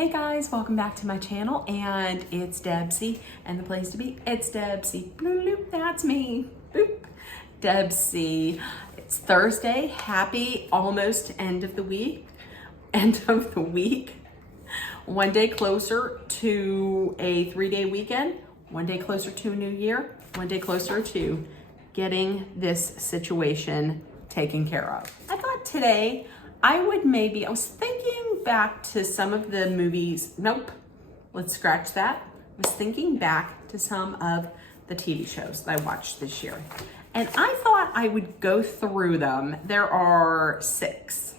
Hey guys, welcome back to my channel, and it's Debsy, and the place to be, it's Debsy. Bloop, bloop, that's me. Boop. Debsy. It's Thursday. Happy almost end of the week. End of the week. One day closer to a 3-day weekend. One day closer to a new year. One day closer to getting this situation taken care of. I thought today I was thinking back to some of the movies. Nope, let's scratch that. I was thinking back to some of the TV shows that I watched this year. And I thought I would go through them. There are 6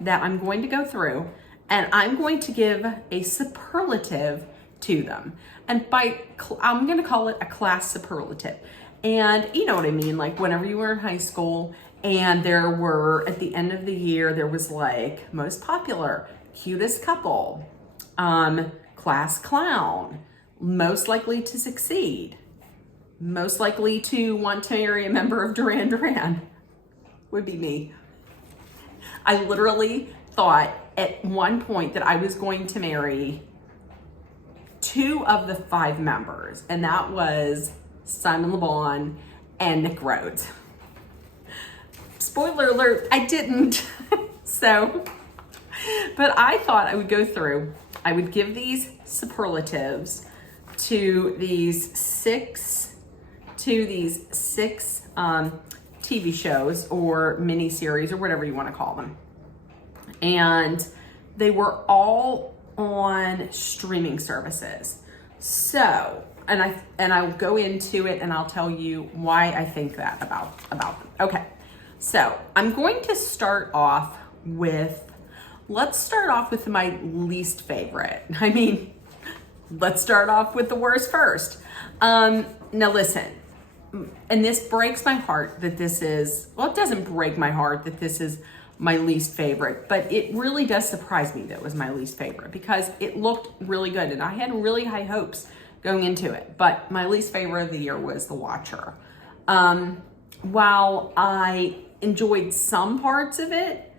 that I'm going to go through, and I'm going to give a superlative to them. And I'm going to call it a class superlative. And you know what I mean? Like whenever you were in high school and there were, at the end of the year, there was like most popular, cutest couple, class clown, most likely to succeed, most likely to want to marry a member of Duran Duran would be me. I literally thought at one point that I was going to marry 2 of the 5 members, and that was Simon Le Bon and Nick Rhodes. Spoiler alert, I didn't. But I thought I would go through, I would give these superlatives to these 6 TV shows or miniseries or whatever you want to call them. And they were all on streaming services. So, and I'll go into it and I'll tell you why I think that about them. Okay. So I'm going to start off with, let's start off with my least favorite. I mean, let's start off with the worst first. Now listen, and this breaks my heart that this is, well, it doesn't break my heart that this is my least favorite, but it really does surprise me that it was my least favorite because it looked really good and I had really high hopes going into it. But my least favorite of the year was The Watcher. While I enjoyed some parts of it,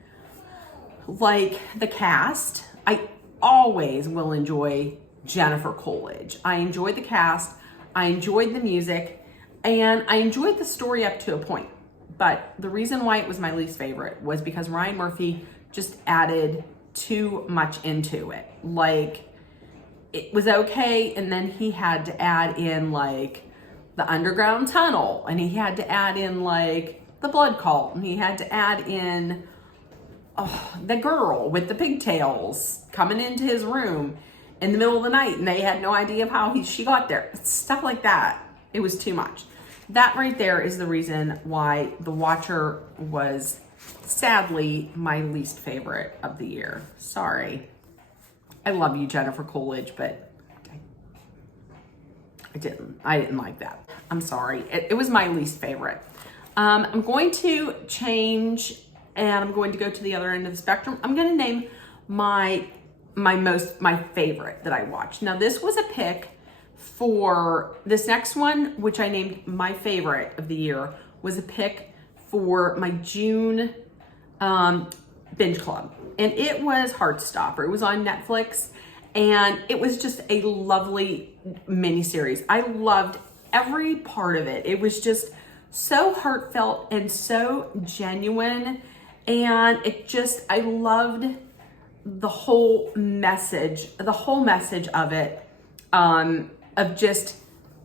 like the cast, I always will enjoy Jennifer Coolidge. I enjoyed the cast, I enjoyed the music, and I enjoyed the story up to a point. But the reason why it was my least favorite was because Ryan Murphy just added too much into it. Like, it was okay, and then he had to add in like the underground tunnel, and he had to add in like the blood cult, and he had to add in the girl with the pigtails coming into his room in the middle of the night, and they had no idea of how she got there. Stuff like that. It was too much. That right there is the reason why The Watcher was sadly my least favorite of the year. Sorry. I love you, Jennifer Coolidge, but I didn't like that. I'm sorry. It was my least favorite. I'm going to change, and I'm going to go to the other end of the spectrum. I'm going to name my favorite that I watched. Now, this was a pick for this next one, which I named my favorite of the year, was a pick for my June binge club. And it was Heartstopper. It was on Netflix, and it was just a lovely miniseries. I loved every part of it. It was just so heartfelt and so genuine, and I loved the whole message of it, of just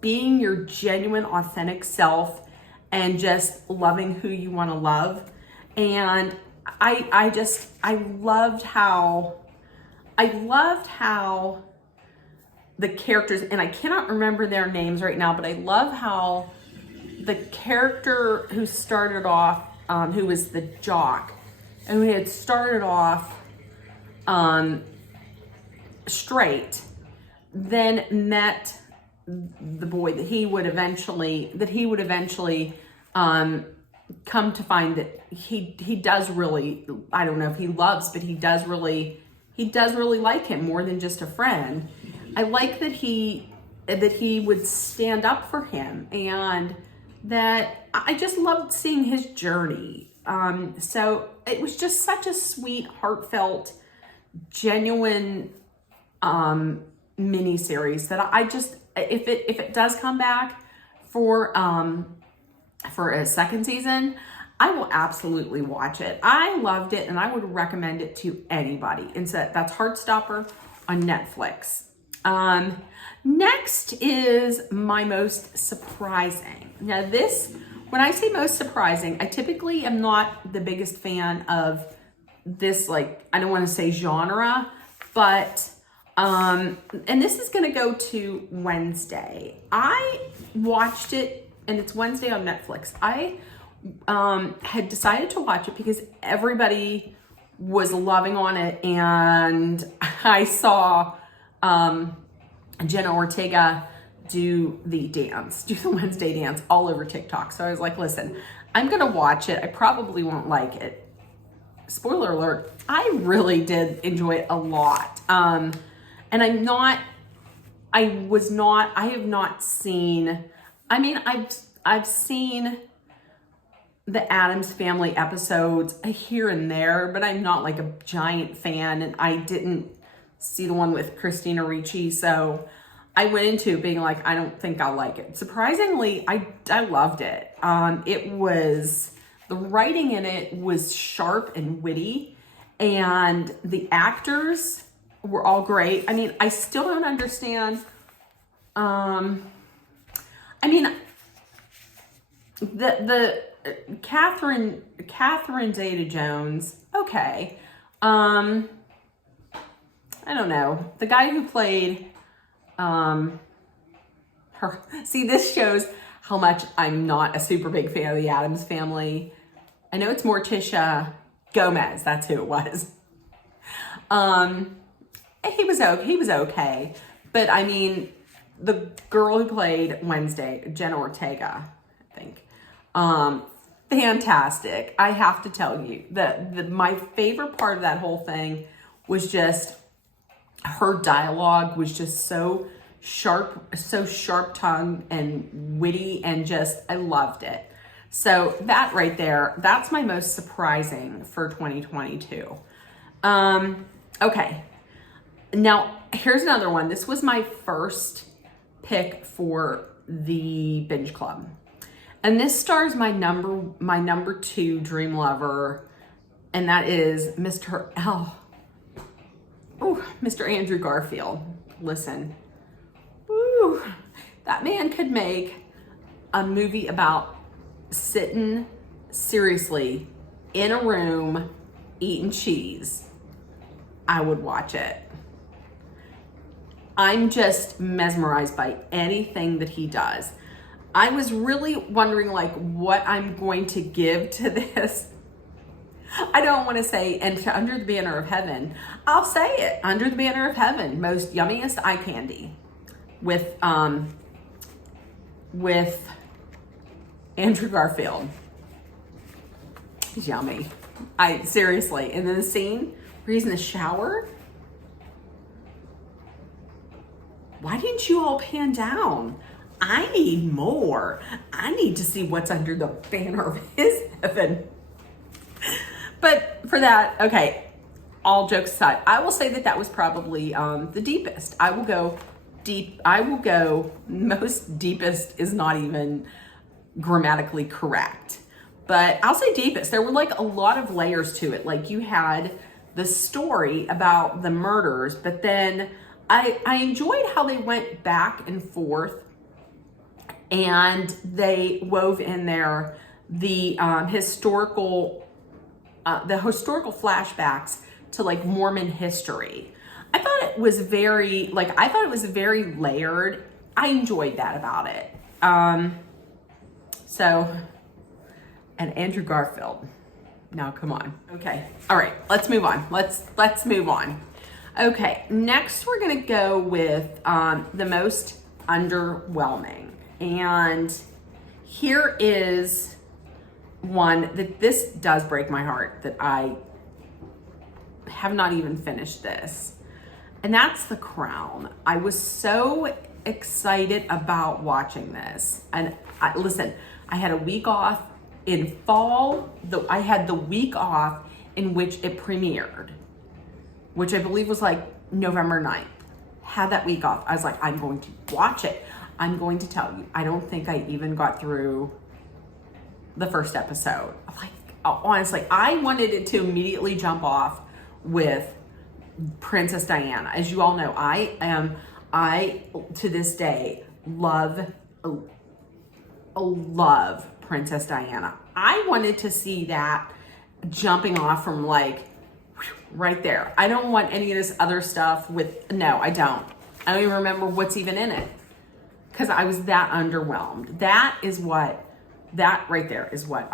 being your genuine, authentic self and just loving who you want to love. And I loved how the characters, and I cannot remember their names right now, but I love how the character who started off, who was the jock, and who had started off straight, then met the boy that he would eventually come to find that he does really, I don't know if he loves, but he does really like him more than just a friend. I like that he would stand up for him, and that I just loved seeing his journey. So it was just such a sweet, heartfelt, genuine mini series that I just, if it does come back for a second season, I will absolutely watch it. I loved it and I would recommend it to anybody. And so that's Heartstopper on Netflix. Next is my most surprising. Now this, when I say most surprising, I typically am not the biggest fan of this, like, I don't want to say genre, but, and this is going to go to Wednesday. I watched it and it's Wednesday on Netflix. I had decided to watch it because everybody was loving on it, and I saw Jenna Ortega do the Wednesday dance all over TikTok. So I was like, listen, I'm gonna watch it. I probably won't like it. Spoiler alert, I really did enjoy it a lot. And I have not seen, I've seen the Addams Family episodes here and there, but I'm not like a giant fan, and I didn't see the one with Christina Ricci, so I went into being like, I don't think I'll like it. Surprisingly, I loved it. The writing in it was sharp and witty, and the actors were all great. I mean, I still don't understand. The Catherine Zeta-Jones, okay. I don't know. The guy who played her. See, this shows how much I'm not a super big fan of the Addams Family. I know it's Morticia Gomez. That's who it was. He was okay. But I mean, the girl who played Wednesday, Jenna Ortega, I think. Fantastic. I have to tell you that my favorite part of that whole thing was just her dialogue was just so sharp tongued and witty, and just, I loved it. So that right there, that's my most surprising for 2022. Okay. Now here's another one. This was my first pick for the Binge Club. And this stars my number 2 dream lover, and that is Mr. Andrew Garfield. Listen, that man could make a movie about sitting seriously in a room eating cheese. I would watch it. I'm just mesmerized by anything that he does. I was really wondering like what I'm going to give to this. I don't want to say, and to Under the Banner of Heaven. I'll say it, Under the Banner of Heaven, most yummiest eye candy with Andrew Garfield. It's yummy. Seriously. And then the scene where he's in the shower. Why didn't you all pan down? I need more. I need to see what's under the banner of his heaven. But for that, okay, all jokes aside, I will say that was probably the deepest. I will go deep. Most deepest is not even grammatically correct. But I'll say deepest. There were like a lot of layers to it. Like you had the story about the murders, but then I enjoyed how they went back and forth, and they wove in there the historical flashbacks to like Mormon history. I thought it was very layered. I enjoyed that about it. And Andrew Garfield. Now, come on. Okay. All right. Let's move on. Let's move on. Okay. Next, we're going to go with the most underwhelming. And here is one that this does break my heart that I have not even finished this. And that's The Crown. I was so excited about watching this. And listen, I had a week off in fall. I had the week off in which it premiered, which I believe was like November 9th. had that week off. I was like, I'm going to watch it. I'm going to tell you, I don't think I even got through the first episode. Like, honestly, I wanted it to immediately jump off with Princess Diana. As you all know, I to this day love Princess Diana. I wanted to see that jumping off from like right there. I don't want any of this other stuff no, I don't. I don't even remember what's even in it because I was that underwhelmed. That right there is what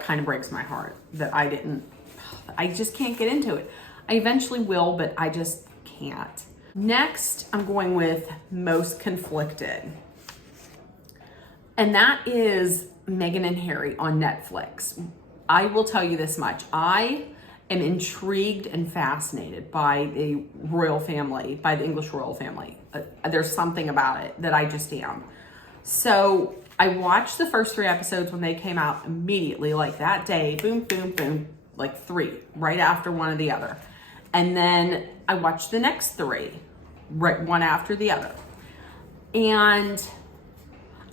kind of breaks my heart, that I just can't get into it. I eventually will, but I just can't. Next, I'm going with most conflicted. And that is Meghan and Harry on Netflix. I will tell you this much. I am intrigued and fascinated by the royal family, by the English royal family. There's something about it that I just am. So I watched the first 3 episodes when they came out immediately, like that day, boom, boom, boom, like 3, right after one of the other. And then I watched the next 3, right, one after the other. And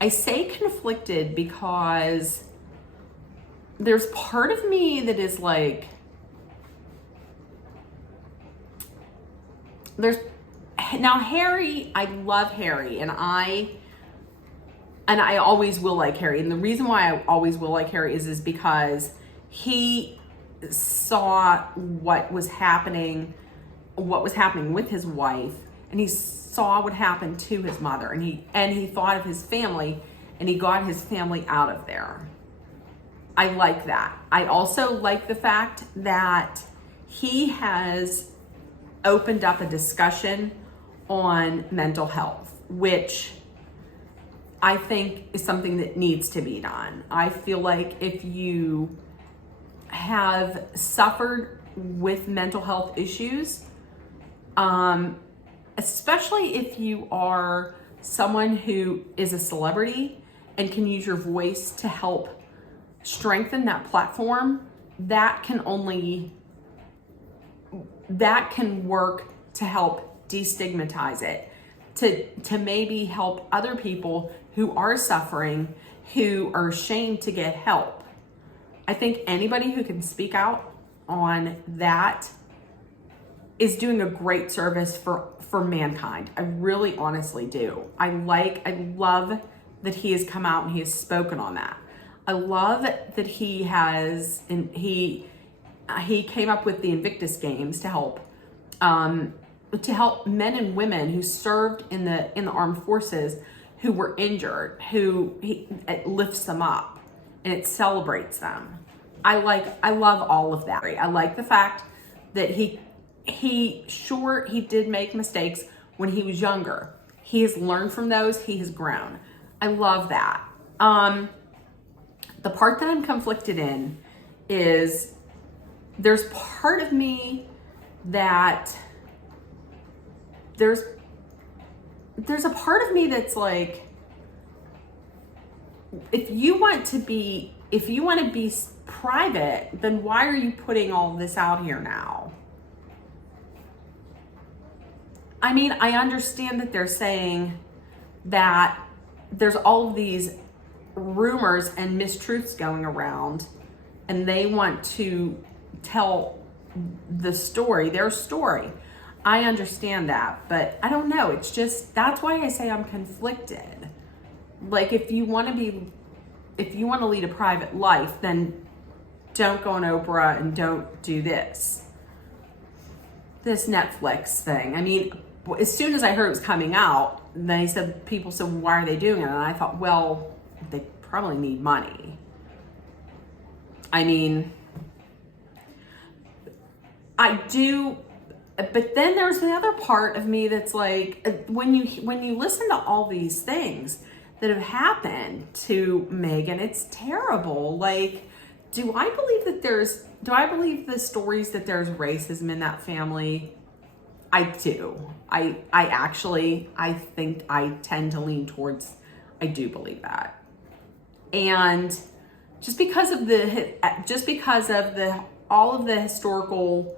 I say conflicted because there's part of me that is like, now Harry, I love Harry, and I always will like Harry. And the reason why I always will like Harry is because he saw what was happening with his wife, and he saw what happened to his mother, and he thought of his family, and he got his family out of there. I like that. I also like the fact that he has opened up a discussion on mental health, which I think is something that needs to be done. I feel like if you have suffered with mental health issues, especially if you are someone who is a celebrity and can use your voice to help strengthen that platform, that can work to help destigmatize it, to maybe help other people who are suffering, who are ashamed to get help. I think anybody who can speak out on that is doing a great service for mankind. I really honestly do. I love that he has come out and he has spoken on that. I love that he has, and he came up with the Invictus Games to help men and women who served in the armed forces who were injured, it lifts them up and it celebrates them. I love all of that. I like the fact that he did make mistakes when he was younger. He has learned from those, he has grown. I love that. The part that I'm conflicted in is there's part of me that there's a part of me that's like, if you want to be private, then why are you putting all this out here now? I mean, I understand that they're saying that there's all of these rumors and mistruths going around, and they want to tell their story. I understand that, but I don't know. It's just, that's why I say I'm conflicted. Like, if you want to lead a private life, then don't go on Oprah and don't do this Netflix thing. I mean, as soon as I heard it was coming out, then people said, why are they doing it? And I thought, well, they probably need money. I mean, I do, but then there's the other part of me that's like, when you listen to all these things that have happened to Meghan, it's terrible. Like, do I believe the stories that there's racism in that family? I do. I think I tend to lean towards, I do believe that. And just because of all of the historical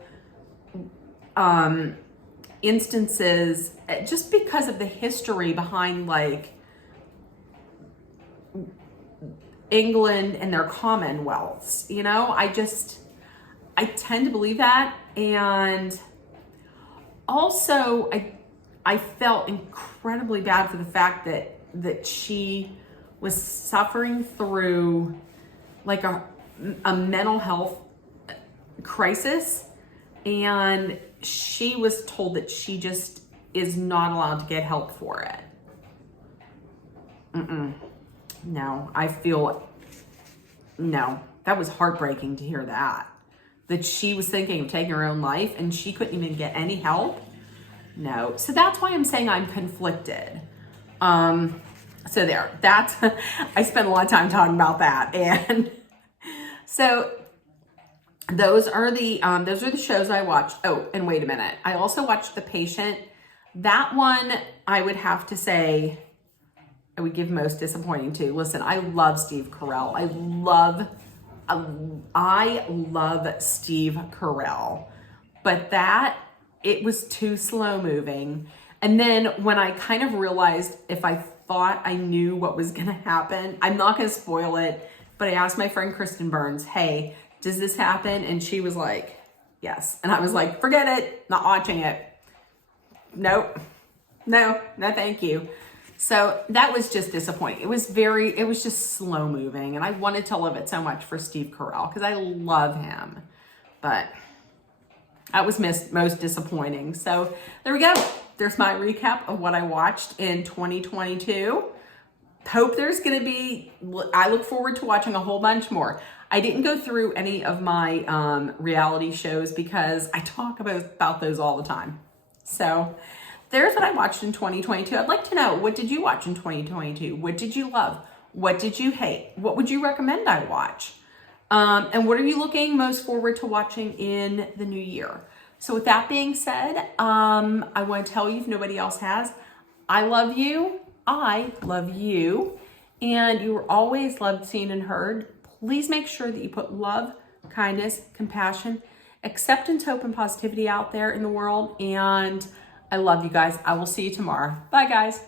instances, just because of the history behind like England and their commonwealths, you know, I tend to believe that. And also I felt incredibly bad for the fact that she was suffering through like a mental health crisis, and she was told that she just is not allowed to get help for it. No, no, that was heartbreaking to hear that she was thinking of taking her own life and she couldn't even get any help. No, so that's why I'm saying I'm conflicted. So that's, I spent a lot of time talking about that. And so those are the shows I watched. Oh, and wait a minute. I also watched The Patient. That one, I would have to say, I would give most disappointing to. Listen, I love Steve Carell. I love Steve Carell, but it was too slow moving. And then when I kind of realized, if I thought I knew what was going to happen, I'm not going to spoil it, but I asked my friend Kristen Burns, hey, does this happen? And she was like, yes. And I was like, forget it, not watching it. Nope. No, thank you. So that was just disappointing. It was just slow moving, and I wanted to love it so much for Steve Carell because I love him, but that was most disappointing. So there we go. There's my recap of what I watched in 2022. Hope there's going to be, I look forward to watching a whole bunch more. I didn't go through any of my reality shows because I talk about those all the time. So there's what I watched in 2022. I'd like to know, what did you watch in 2022? What did you love? What did you hate? What would you recommend I watch? And what are you looking most forward to watching in the new year? So with that being said, I want to tell you, if nobody else has, I love you. I love you. And you are always loved, seen, and heard. Please make sure that you put love, kindness, compassion, acceptance, hope, and positivity out there in the world. And I love you guys. I will see you tomorrow. Bye, guys.